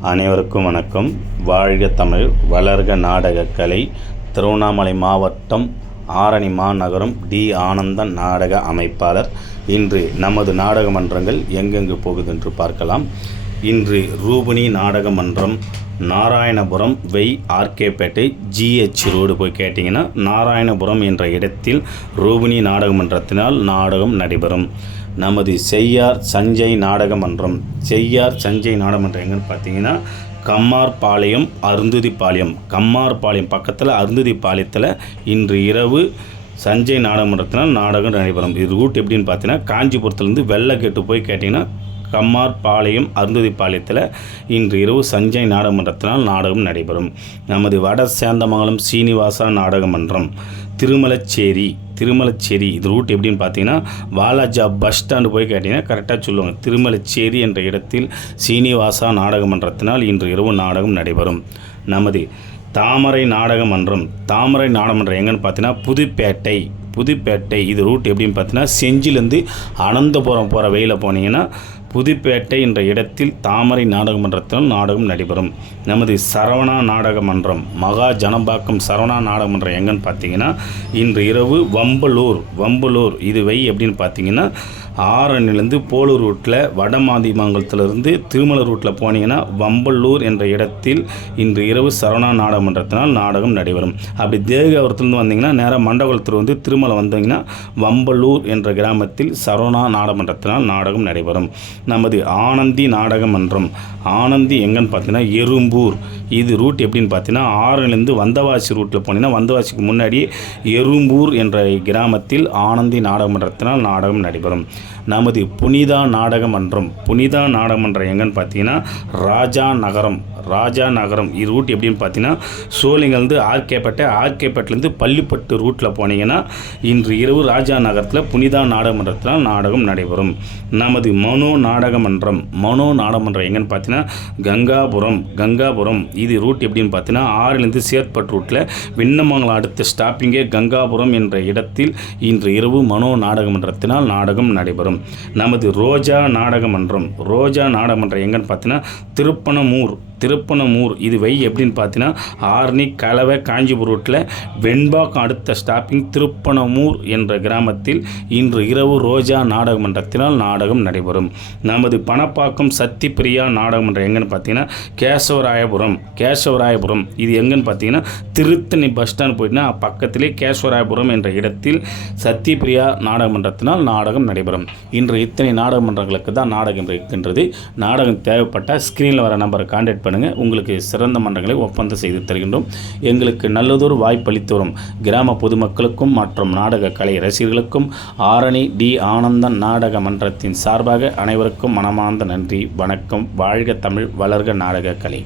அனைவருக்கும் வணக்கம். வாழ்க தமிழ் வளர்க நாடகக்கலை திருவண்ணாமலை மாவட்டம் ஆரணி மாநகரம் டி. ஆனந்தன் நாடக அமைப்பாளர். இன்று நமது நாடக மன்றங்கள் எங்கெங்கு போகுது என்று பார்க்கலாம். இன்று ரூபினி நாடக மன்றம் நாராயணபுரம் வெய் ஆர்கேபேட்டை ஜிஹெச் ரோடு போய் கேட்டிங்கன்னா நாராயணபுரம் என்ற இடத்தில் ரூபினி நாடக மன்றத்தினால் நாடகம் நடைபெறும். நமது செய்யார் சஞ்சய் நாடக மன்றம். செய்யார் சஞ்சய் நாடக மன்றம் எங்கன்னு பார்த்தீங்கன்னா கம்மார்பாளையம் அருந்ததிப்பாளையம். கம்மார்பாளையம் பக்கத்தில் அருந்ததிப்பாளையத்தில் இன்று இரவு சஞ்சய் நாடகமன்றத்தினால் நாடகம் நடைபெறும். இது ரூட் எப்படின்னு பார்த்தீங்கன்னா காஞ்சிபுரத்துலேருந்து வெள்ளக்கெட்டு போய் கேட்டிங்கன்னா கம்மார்பாளையம் அருந்ததிப்பாளையத்தில் இன்று இரவு சஞ்சய் நாடகமன்றத்தினால் நாடகம் நடைபெறும். நமது வட சேந்தமங்கலம் சீனிவாசா நாடகமன்றம் திருமலச்சேரி திருமலச்சேரி இது ரூட் எப்படின்னு பார்த்தீங்கன்னா வாலாஜா பஸ் ஸ்டாண்டு போய் கேட்டிங்கன்னா கரெக்டாக சொல்லுவாங்க. திருமலச்சேரி என்ற இடத்தில் சீனிவாசா நாடகமன்றத்தினால் இன்று இரவு நாடகம் நடைபெறும். நமது தாமரை நாடகமன்றம் தாமரை நாடகமன்றம் எங்கன்னு பார்த்தீங்கன்னா புதுப்பேட்டை புதுப்பேட்டை இது ரூட் எப்படின்னு பார்த்தீங்கன்னா செஞ்சிலேருந்து அனந்தபுரம் போகிற வழியில் போனீங்கன்னா புதுப்பேட்டை என்ற இடத்தில் தாமரை நாடக மன்றத்தில் நாடகம் நடைபெறும். நமது சரவணா நாடக மன்றம் மகா ஜனம்பாக்கம் சரவணா நாடக மன்றம் எங்கன்னு பார்த்தீங்கன்னா இன்று இரவு வம்பலூர் வம்பலூர் இது வை எப்படின்னு பார்த்தீங்கன்னா ஆரணிலேருந்து போலூர் ரூட்டில் வடமாதிமங்கலத்திலிருந்து திருமலை ரூட்டில் போனீங்கன்னா வம்பலூர் என்ற இடத்தில் இன்று இரவு சரவணா நாடக மன்றத்தினால் நாடகம் நடைபெறும். அப்படி தேகாவரத்துலேருந்து வந்தீங்கன்னா நேராக மண்டபத்தில் வந்து திருமலை வந்தீங்கன்னா வம்பலூர் என்ற கிராமத்தில் சரவணா நாடகமன்றத்தினால் நாடகம் நடைபெறும். நமது ஆனந்தி நாடக மன்றம் ஆனந்தி எங்கன்னு பார்த்தீங்கன்னா எறும்பூர். இது ரூட் எப்படின்னு பார்த்தீங்கன்னா ஆறுலேருந்து வந்தவாசி ரூட்டில் போனீங்கன்னா வந்தவாசிக்கு முன்னாடி எறும்பூர் என்ற கிராமத்தில் ஆனந்தி நாடகமன்றத்தினால் நாடகம் நடைபெறும். நமது புனிதா நாடக மன்றம் புனிதா நாடக மன்றம் எங்கன்னு பார்த்தீங்கன்னா ராஜா நகரம் ராஜா நகரம். இது ரூட் எப்படின்னு பார்த்தீங்கன்னா சோழிங்கலேருந்து ஆர்கேப்பேட்டை ஆர்கேப்பேட்டிலேருந்து பள்ளிப்பட்டு ரூட்டில் போனீங்கன்னா இன்று இரவு ராஜா நகரத்தில் புனிதா நாடக மன்றத்தினால் நாடகம் நடைபெறும். நமது மனோ நாடக நாடகமன்றம் மனோ நாடகமன்றம் எங்கன்னு பார்த்தீங்கன்னா கங்காபுரம் கங்காபுரம் இது ரூட் எப்படின்னு பார்த்தீங்கன்னா ஆறிலிருந்து சேர்பட் ரூட்டில் விண்ணமங்கலம் அடுத்த ஸ்டாப்பிங்கே கங்காபுரம் என்ற இடத்தில் இன்று இரவு மனோ நாடகமன்றத்தினால் நாடகம் நடைபெறும். நமது ரோஜா நாடகமன்றம் ரோஜா நாடகமன்றம் எங்கன்னு பார்த்தீங்கன்னா திருப்பனமூர் திருப்பனமூர். இது வை எப்படின்னு பார்த்தீங்கன்னா ஆர்னி கலவை காஞ்சிபுரம் ரூட்டில் வெண்பாக் அடுத்த ஸ்டாப்பிங் திருப்பனமூர் என்ற கிராமத்தில் இன்று இரவு ரோஜா நாடக மன்றத்தினால் நாடகம் நடைபெறும். நமது பணப்பாக்கம் சக்தி பிரியா நாடக மன்றம் எங்கன்னு பார்த்தீங்கன்னா கேசவராயபுரம் கேசவராயபுரம். இது எங்கன்னு பார்த்தீங்கன்னா திருத்தணி பஸ் ஸ்டாண்ட் போயிட்டுனா பக்கத்திலே கேசவராயபுரம் என்ற இடத்தில் சத்யபிரியா நாடக மன்றத்தினால் நாடகம் நடைபெறும். இன்று இத்தனை நாடக மன்றங்களுக்கு தான் நாடகம் இருக்கின்றது. நாடகம் தேவைப்பட்டால் ஸ்க்ரீனில் வர நம்பரை கான்டாக்ட் பண்ணுங்கள் உங்களுக்கு சிறந்த மன்றங்களை ஒப்பந்தம் செய்து தருகின்றோம். எங்களுக்கு நல்லதொரு வாய்ப்பளித்து வரும் கிராம பொதுமக்களுக்கும் மற்றும் நாடக கலை ரசிகர்களுக்கும் ஆரணி டி ஆனந்தன் நாடக மன்றத்தின் சார்பாக அனைவருக்கும் மனமார்ந்த நன்றி வணக்கம் வாழ்க தமிழ் வளர்க நாடக கலை.